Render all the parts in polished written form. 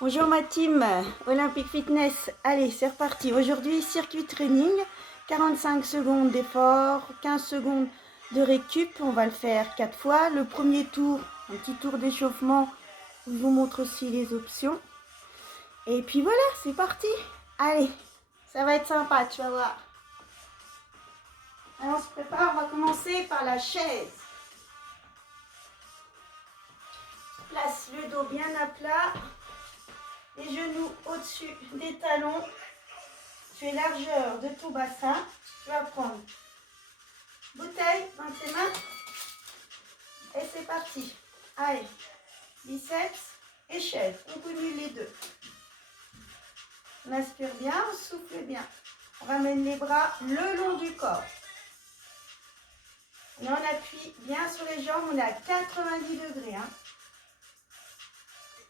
Bonjour ma team Olympique Fitness, allez c'est reparti. Aujourd'hui circuit training, 45 secondes d'effort, 15 secondes de récup, on va le faire 4 fois. Le premier tour, un petit tour d'échauffement, je vous montre aussi les options. Et puis voilà, c'est parti. Allez, ça va être sympa, tu vas voir. Alors on se prépare, on va commencer par la chaise. Place le dos bien à plat. Les genoux au-dessus des talons. Tu es largeur de ton bassin. Tu vas prendre bouteille dans tes mains. Et c'est parti. Allez, biceps et chaise. On cumule les deux. On inspire bien, on souffle bien. On ramène les bras le long du corps. Là, on appuie bien sur les jambes. On est à 90 degrés.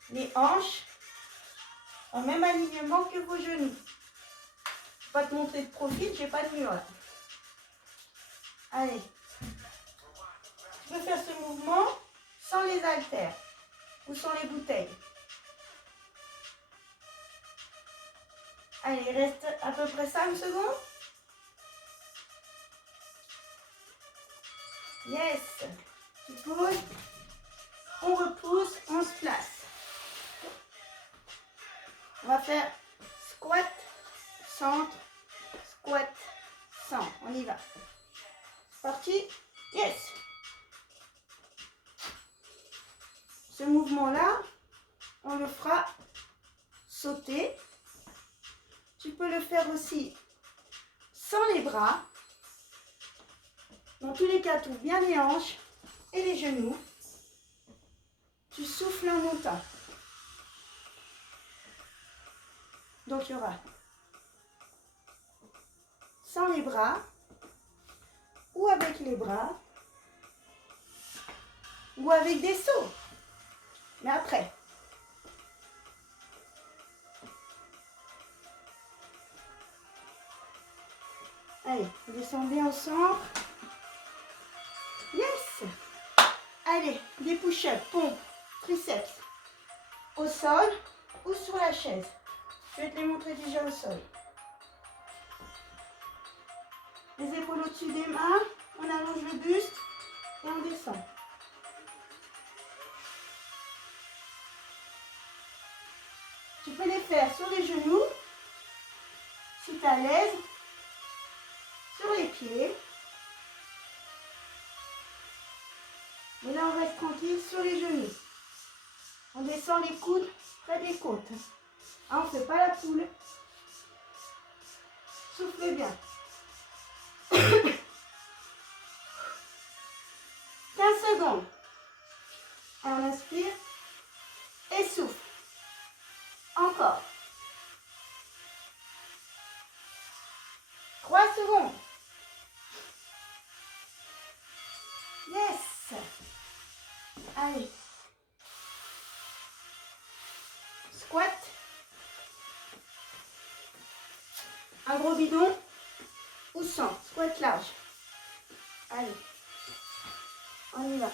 Les hanches en même alignement que vos genoux. Je ne vais pas te montrer de profil, je n'ai pas de mur là. Allez. Tu peux faire ce mouvement sans les haltères ou sans les bouteilles. Allez, il reste à peu près 5 secondes. Yes. Tu poses, on repousse, on se place. On va faire squat, centre, squat, centre. On y va. C'est parti. Yes. Ce mouvement-là, on le fera sauter. Tu peux le faire aussi sans les bras. Dans tous les cas, tu ouvres bien les hanches et les genoux. Tu souffles en montant. Donc, il y aura sans les bras ou avec les bras ou avec des sauts. Mais après. Allez, descendez en centre. Yes. Allez, des push-ups, pompes, triceps. Au sol ou sur la chaise. Je vais te les montrer déjà au sol. Les épaules au-dessus des mains. On allonge le buste et on descend. Tu peux les faire sur les genoux, si tu es à l'aise, sur les pieds. Mais là, on reste tranquille sur les genoux. On descend les coudes près des côtes. On ne fait pas la poule. Soufflez bien. 15 secondes. On inspire et souffle. Encore. 3 secondes. Yes. Allez. Squat. Un gros bidon ou sans. Squat large. Allez. On y va.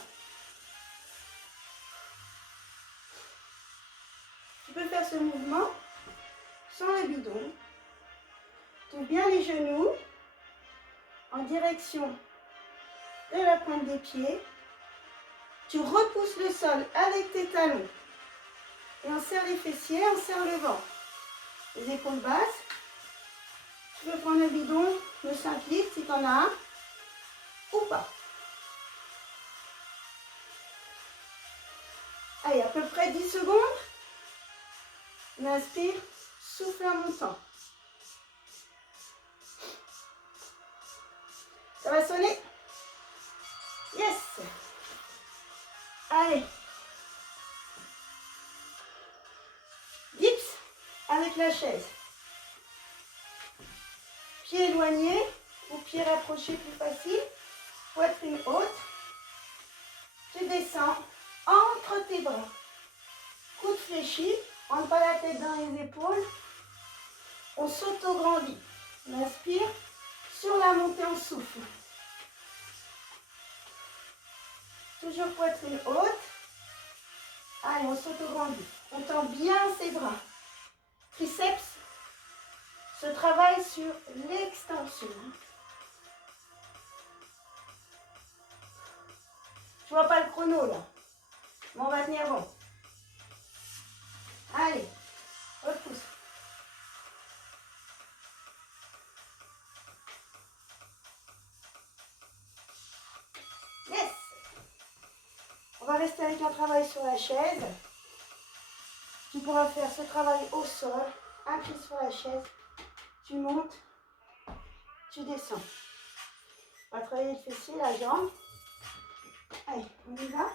Tu peux faire ce mouvement sans le bidon. Tu ouvres bien les genoux en direction de la pointe des pieds. Tu repousses le sol avec tes talons. Et on serre les fessiers, on serre le ventre. Les épaules basses. Tu peux prendre le bidon de 5 litres si tu en as un ou pas. Allez, à peu près 10 secondes. On inspire, souffle en montant. Ça va sonner? Yes! Allez. Dips avec la chaise. Pieds éloignés ou pieds rapprochés plus facile. Poitrine haute. Tu descends entre tes bras. Coude fléchi. On rentre pas la tête dans les épaules. On s'auto-grandit. On inspire. Sur la montée, on souffle. Toujours poitrine haute. Allez, on s'auto-grandit. On tend bien ses bras. Triceps se travaille sur l'extension. Je vois pas le chrono là. Mais on va tenir bon. Allez, repousse. Yes. On va rester avec un travail sur la chaise. Tu pourras faire ce travail au sol, un pied sur la chaise. Tu montes, tu descends. On va travailler le fessier, la jambe. Allez, on y va.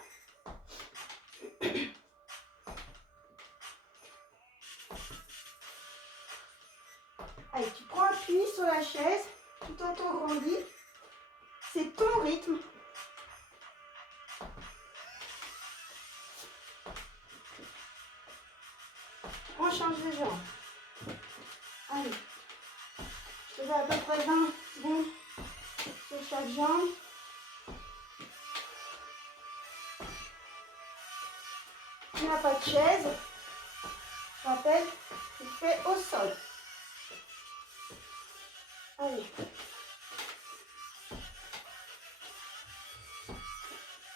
Allez, tu prends appui sur la chaise, tu t'auto-grandis. C'est ton rythme. On change de jambe. Allez, je fais à peu près 20 secondes sur chaque jambe. Tu n'as pas de chaise. Je rappelle, tu fais au sol. Allez.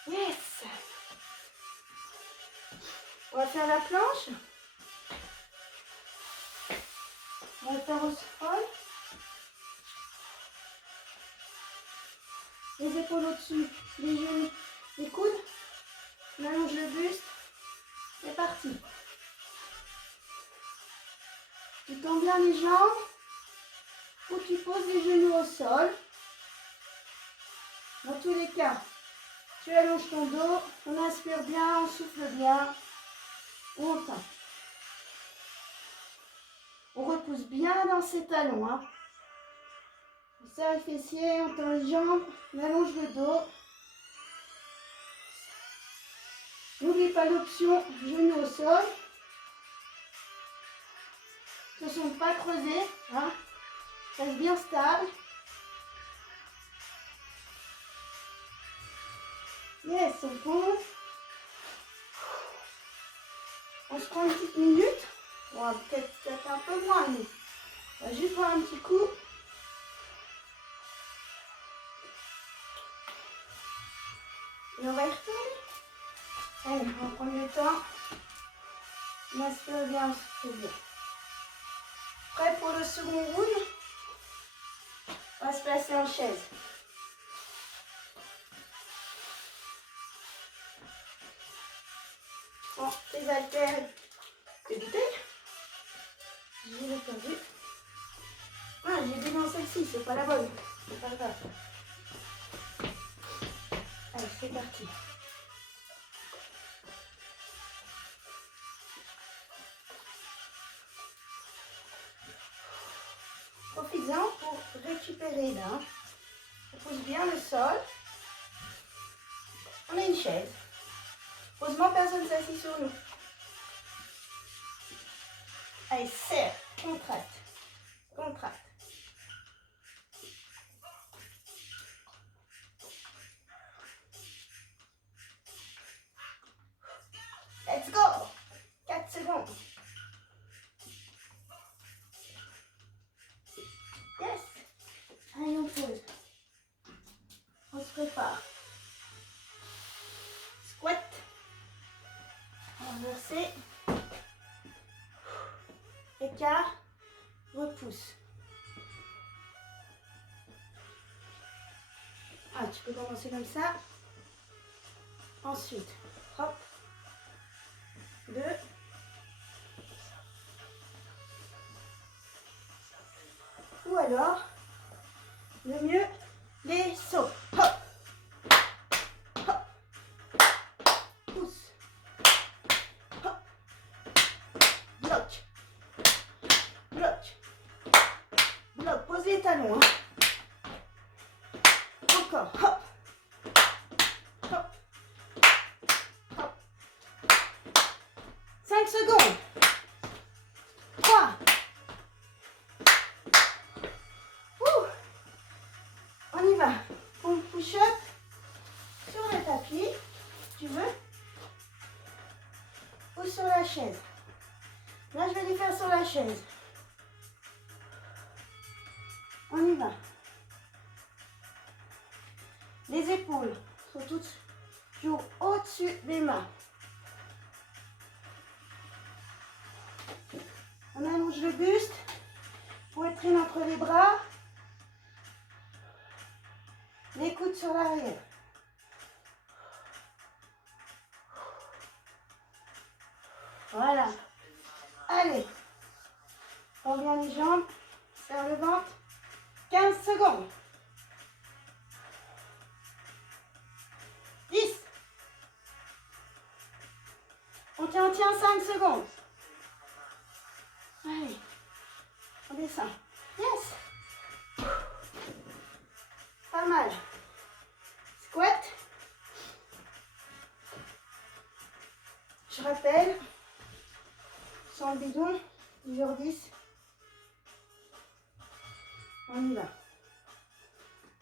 Yes. On va faire la planche. On va faire au sol. Les épaules au-dessus, les genoux, les coudes. On allonge le buste. C'est parti. Tu tends bien les jambes. Ou tu poses les genoux au sol. Dans tous les cas, tu allonges ton dos. On inspire bien, on souffle bien. On tend. On repousse bien dans ses talons. Hein. On serre les fessiers, on tend les jambes, on allonge le dos. N'oublie pas l'option genoux au sol. Ne sont pas creusés. Hein. Reste bien stable. Yes, on pose. On se prend une petite minute. On va peut-être un peu moins, mais on va juste voir un petit coup. Et on va y retourner. Allez, on va prendre le temps. On inspire bien, on souffle bien. Prêt pour le second round? On va se placer en chaise. Bon, tes haltères, tes bouteilles. J'ai le perdu. Ah, j'ai bu dans celle-ci, c'est pas la bonne. C'est pas grave. Allez, c'est parti. Profites-en pour récupérer là. On pose bien le sol. On a une chaise. Heureusement, personne ne s'assit sur nous. Allez, serre, contracte, contracte. Let's go. 4 secondes. Yes. Allez, on pose. On se prépare. Squat. Renverser. Écart. Repousse. Ah, tu peux commencer comme ça. Ensuite, hop. 2. Ou alors, le mieux, les sauts. Hop. Hop. Pousse. Hop. Bloc. Bloc. Bloc. Pose les talons. Hein. Encore. Hop. Hop. Hop. 5 secondes. 3. On y va. On push-up sur le tapis, si tu veux, ou sur la chaise. Là, je vais les faire sur la chaise. On y va. Les épaules sont toutes toujours au-dessus des mains. On allonge le buste, poitrine entre les bras, les coudes sur l'arrière. Voilà. Allez. Prends bien les jambes, serre le ventre. 15 secondes. 10. On tient 5 secondes. Allez. On descend. Yes. Pas mal. Squat. Je rappelle. Sans le bidon. 10h10. On y va.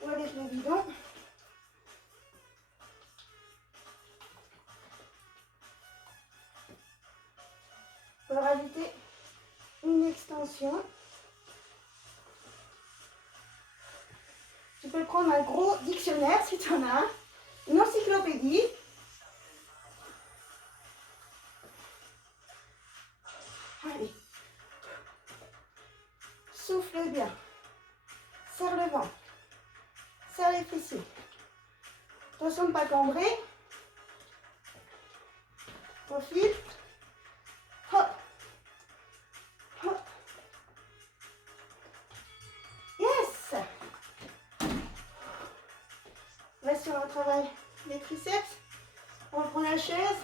Ou avec le bidon. On va rajouter une extension. Tu peux prendre un gros dictionnaire si tu en as un. Une encyclopédie. Allez. Souffle bien. Serre le ventre. Serre les fessiers. Attention de ne pas cambrer. Profil. Hop. Hop. Yes. Là, si on travaille les triceps, on prend la chaise.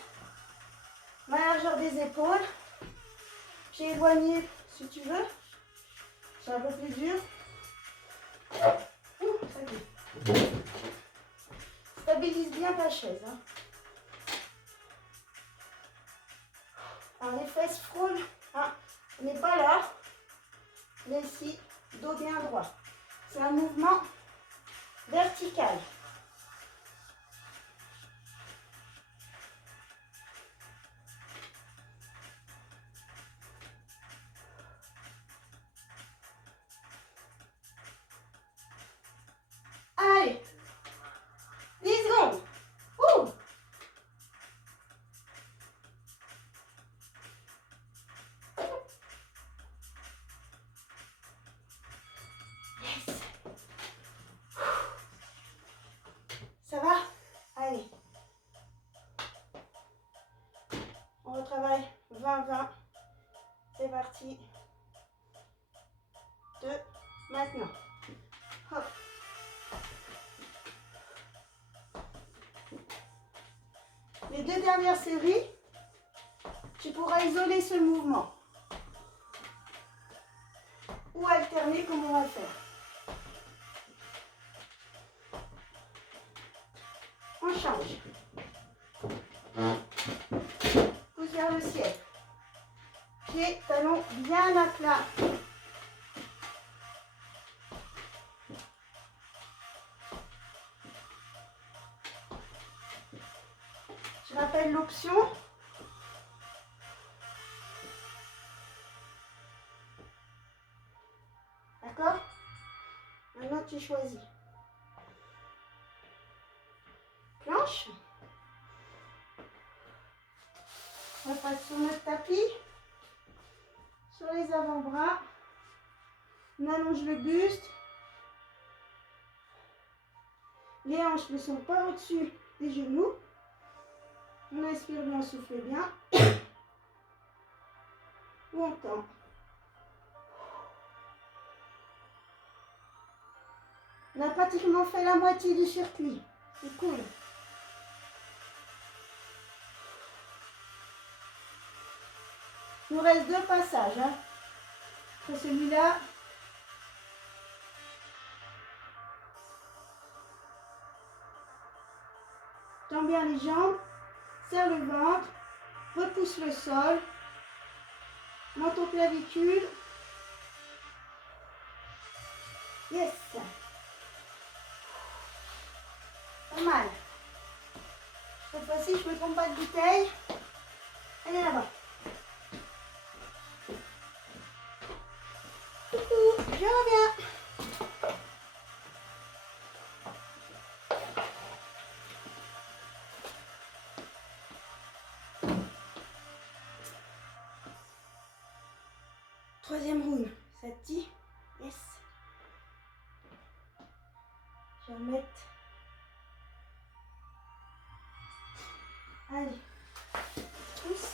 Ma largeur des épaules. J'ai éloigné si tu veux. C'est un peu plus dur. Ouh, ça y est. Stabilise bien ta chaise. Hein. Alors les fesses frôlent. Hein. On n'est pas là. Mais ici, dos bien droit. C'est un mouvement vertical. Allez, 10 secondes. Ouh. Yes. Ça va? Allez. On retravaille 20-20. C'est parti. 2. Maintenant. Hop. Les 2 dernières séries, tu pourras isoler ce mouvement. Ou alterner comme on va le faire. On change. Pousse vers le ciel. Pieds, talons bien à plat. Je rappelle l'option. D'accord? Maintenant, tu choisis. Planche. On passe sur notre tapis. Sur les avant-bras. On allonge le buste. Les hanches ne sont pas au-dessus des genoux. On inspire bien, on souffle bien. Ou on tend. On a pratiquement fait la moitié du circuit. C'est cool. Il nous reste 2 passages. Hein. Après celui-là. Tends bien les jambes. Serre le ventre. Repousse le sol. Monte au clavicule. Yes. Pas mal. Cette fois-ci, je ne me trompe pas de bouteille. Elle est là-bas. Troisième round. Ça te dit? Yes. Je vais mettre. Allez. Pousse.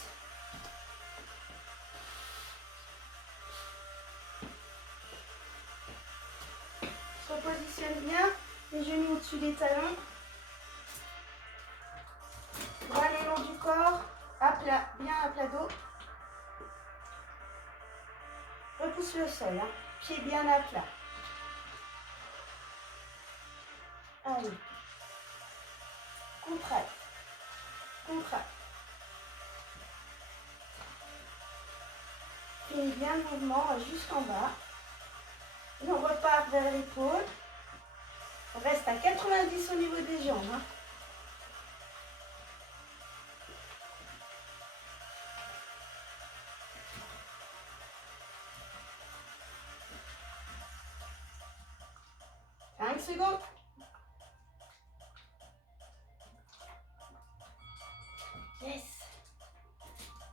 Se repositionne bien. Les genoux au-dessus des talons. Bras le long du corps. À plat. Bien à plat dos. Repousse le sol. Hein. Pied bien à plat. Allez. Contracte. Contracte. Finis bien le mouvement jusqu'en bas. Et on repart vers l'épaule. On reste à 90 au niveau des jambes. Hein. Une seconde. Yes.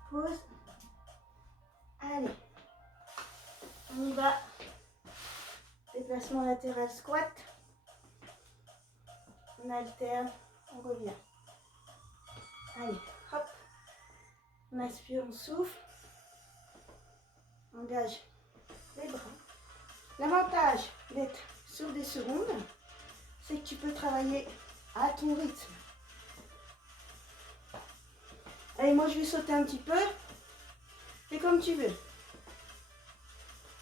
Pause. Allez. On y va. Déplacement latéral squat. On alterne. On revient. Allez. Hop. On inspire, on souffle. Engage les bras. L'avantage d'être sur des secondes, c'est que tu peux travailler à ton rythme. Allez, moi je vais sauter un petit peu. Fais comme tu veux.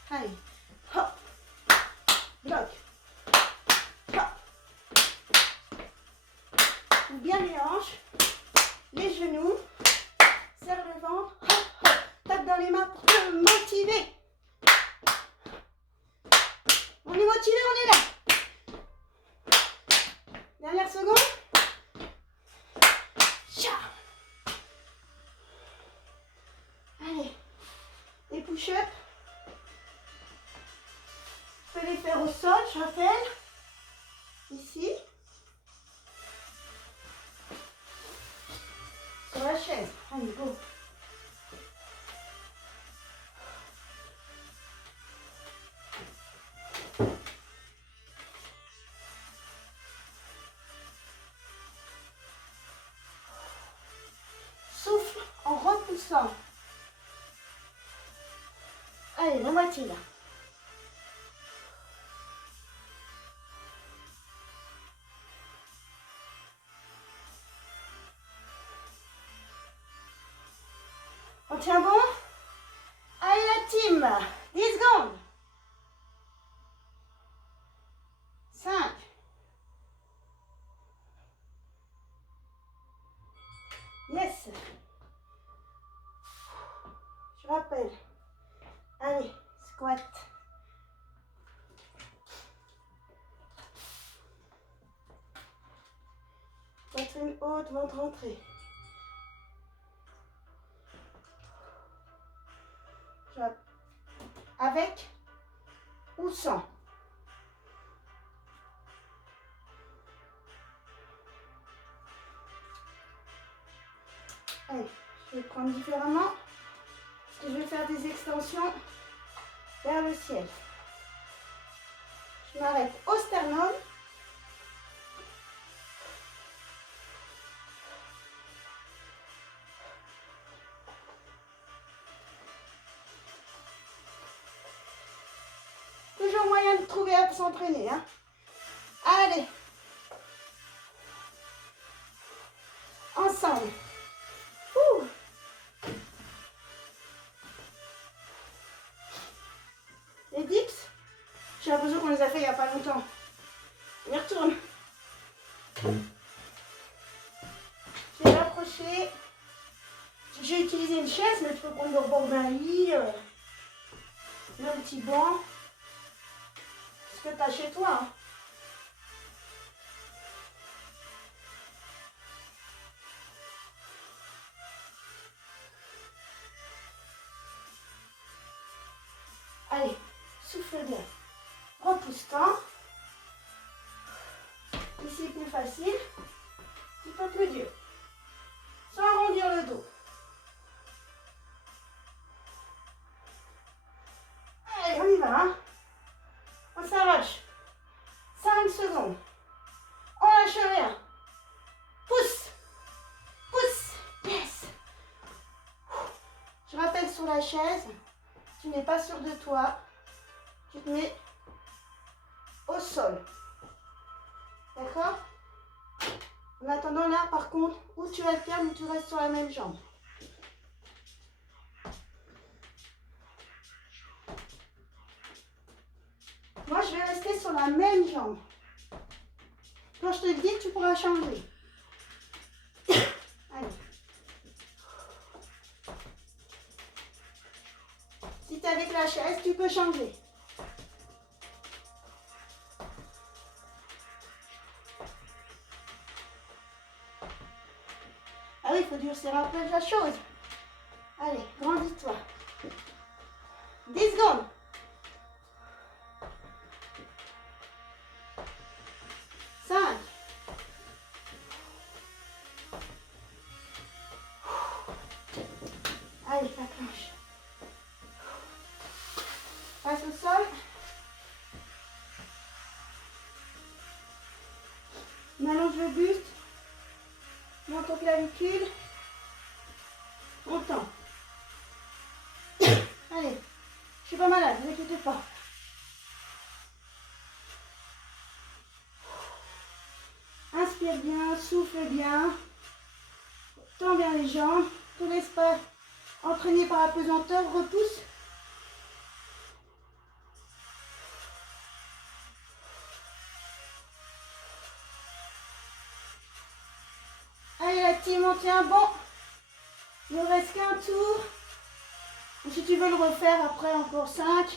Allez. Hop. Bloc. Hop. Ouvre bien les hanches. Les genoux. Serre le ventre. Hop, hop. Tape dans les mains pour te motiver. On est motivé, on est là. Dernière seconde. Allez. Les push-ups. Je peux les faire au sol, je rappelle. Ici. Sur la chaise. Allez, go. Souffle en repoussant. Allez, la moitié là. On tient bon? Allez la team, 10 secondes. 5. Yes. Je rappelle. Allez, squat. Poitrine haute, ventre rentré. Avec ou sans. Allez, je vais prendre différemment. Parce que je vais faire des extensions vers le ciel. Je m'arrête au sternum. Toujours moyen de trouver à s'entraîner. Hein. Allez. Ensemble. Ouh. Les dips, j'ai l'impression qu'on les a fait il n'y a pas longtemps. On y retourne. Je vais l'approcher. J'ai utilisé une chaise, mais tu peux prendre le bord d'un lit, un petit banc. Ce que tu as chez toi. Hein. Allez, souffle bien. Repousse-toi. Ici, plus facile. Un petit peu plus dur. Sans arrondir le dos. Hein. On s'arrache. 5 secondes. On lâche rien. Pousse. Pousse. Yes. Je rappelle sur la chaise, tu n'es pas sûr de toi. Tu te mets au sol. D'accord? En attendant là, par contre, où tu alternes ou tu restes sur la même jambe. Moi, je vais rester sur la même jambe. Quand je te le dis, tu pourras changer. Allez. Si tu es avec la chaise, tu peux changer. Ah oui, il faut durcir un peu la chose. Allez, grandis-toi. 10 secondes. Allez, la planche. Passe au sol. On allonge le buste. Monte au clavicule. On tend. Allez, je suis pas malade, ne vous inquiétez pas. Inspire bien, souffle bien. Tends bien les jambes. Ne te laisse pas entraîner par la pesanteur. Repousse. Allez la team, on tient bon. Il ne reste qu'un tour. Ou si tu veux le refaire après encore 5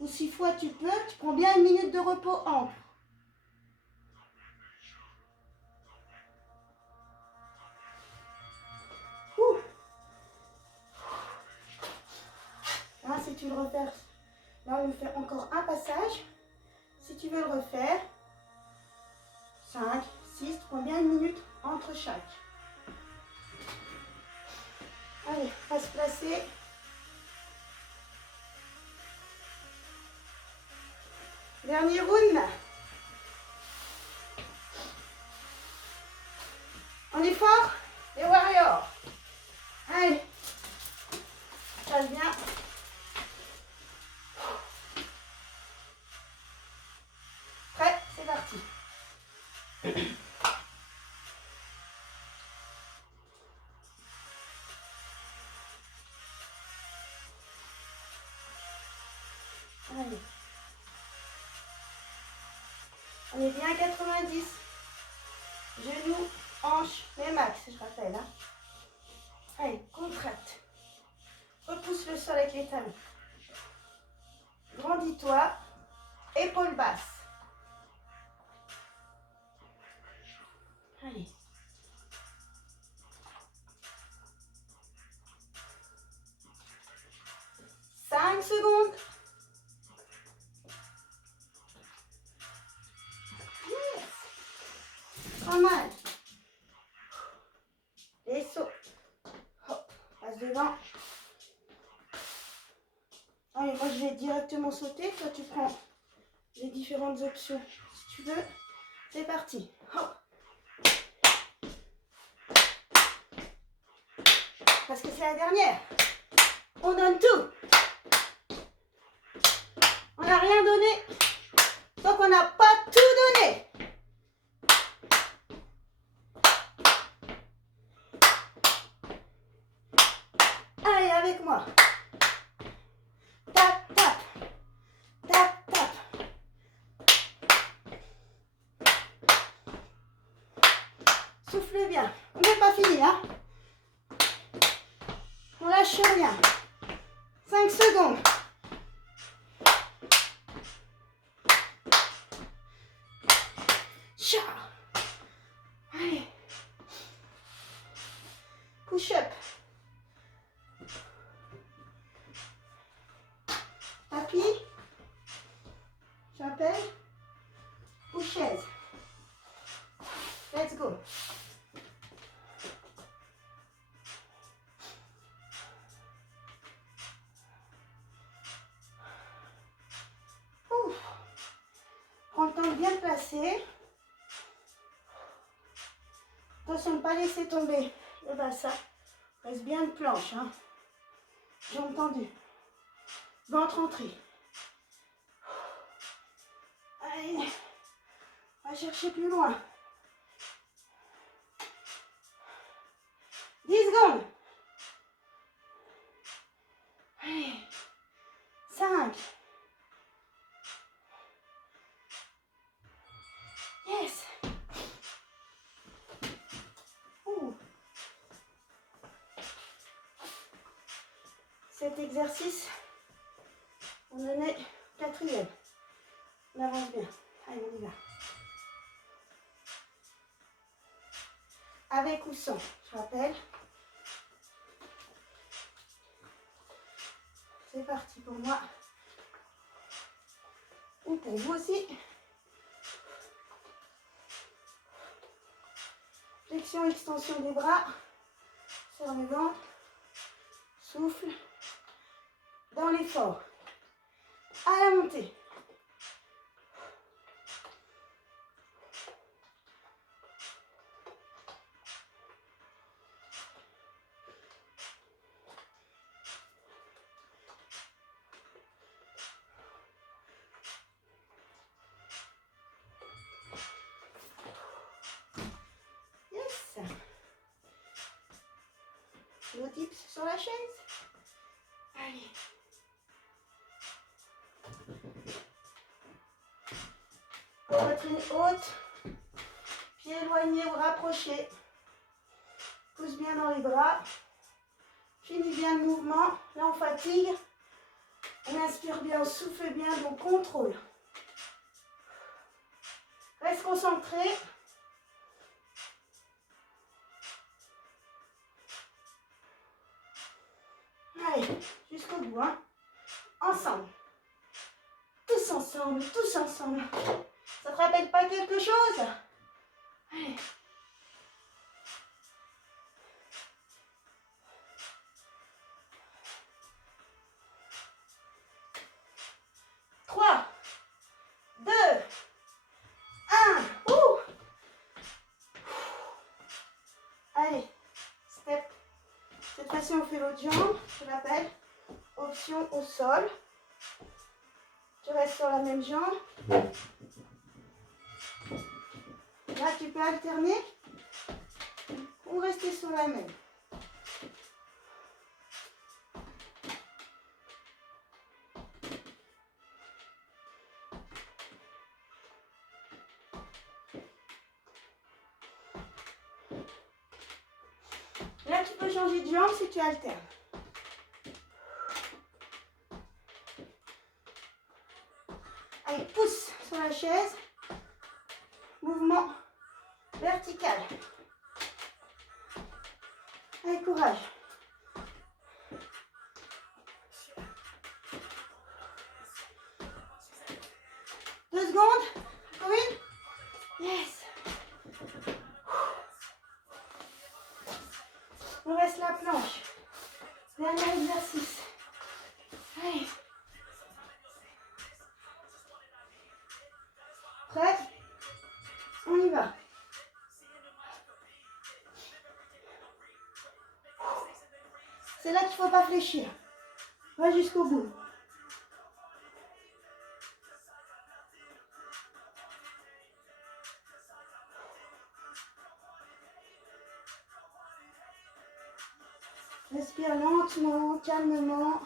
ou 6 fois, tu peux. Tu prends bien 1 minute de repos ample. Là, si tu le refais, là on fait encore un passage. Si tu veux le refaire, 5, 6, tu prends bien 1 minute entre chaque. Allez, on va se placer. Dernier round. On est fort, les warriors. Allez, passe bien. Prêt, c'est parti. Allez. On est bien à 90. Genoux, hanches, les max, je rappelle. Hein. Allez, contracte. Repousse le sol avec les talons. Grandis-toi. Épaules basses. Allez. Cinq secondes. Yes. Pas mal. Les sauts. Hop. Passe devant. Allez, moi je vais directement sauter. Toi tu prends les différentes options si tu veux. C'est parti. Hop. Parce que c'est la dernière. On donne tout. On n'a rien donné. Donc on n'a pas tout donné. Allez, avec moi. Tap, tap. Tap, tap. Souffle bien. On n'est pas fini, hein. On lâche rien. 5 secondes. Ciao. Allez. Push up. Tapis. J'appelle. Ou chaise. Let's go. passer. Attention de ne pas laisser tomber le bassin. Reste bien de planche. Hein. Jambes tendues. Ventre entré. Allez, on va chercher plus loin. 10 secondes. Allez. 5. Yes. Cet exercice, on en est 4e. On avance bien. Allez, on y va. Avec ou sans, je rappelle. C'est parti pour moi. Ou pour vous aussi. Flexion, extension des bras. Sur le ventre. Souffle. Dans l'effort. À la montée. Nos dips sur la chaise. Allez. Poitrine haute. Pieds éloignés ou rapprochés. Pousse bien dans les bras. Finis bien le mouvement. Là, on fatigue. On inspire bien, on souffle bien, donc contrôle. Reste concentré. Allez, jusqu'au bout, hein. Ensemble. Tous ensemble, tous ensemble. Ça te rappelle pas quelque chose? Allez. Trois, 2, 1. Allez, step. Cette fois-ci, on fait l'autre jambe. Je rappelle. Option au sol. Tu restes sur la même jambe. Là, tu peux alterner ou rester sur la même. Là, tu peux changer de jambe si tu alternes. Allez, pousse sur la chaise. Mouvement vertical. Allez, courage. Deux secondes. Encore une. Yes. On reste la planche. Dernier exercice. Allez. Prêt? On y va. C'est là qu'il ne faut pas fléchir. Va jusqu'au bout. Respire lentement, calmement.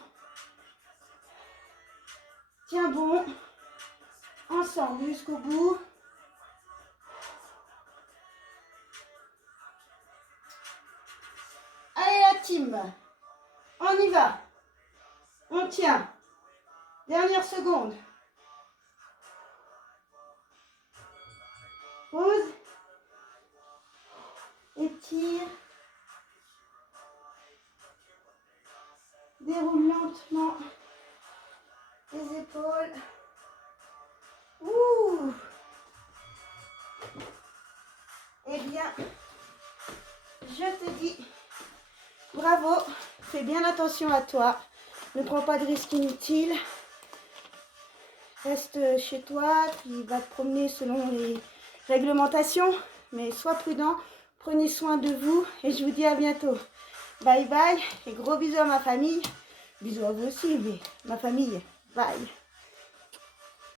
Tiens bon. Ensemble jusqu'au bout. Allez la team. On y va. On tient. Dernière seconde. Pause. Étire. Déroule lentement les épaules. Ouh. Eh bien, je te dis bravo. Fais bien attention à toi. Ne prends pas de risques inutiles. reste chez toi, puis va te promener selon les réglementations. Mais sois prudent, prenez soin de vous et je vous dis à bientôt. Bye bye et gros bisous à ma famille. Bisous à vous aussi, mais ma famille, bye.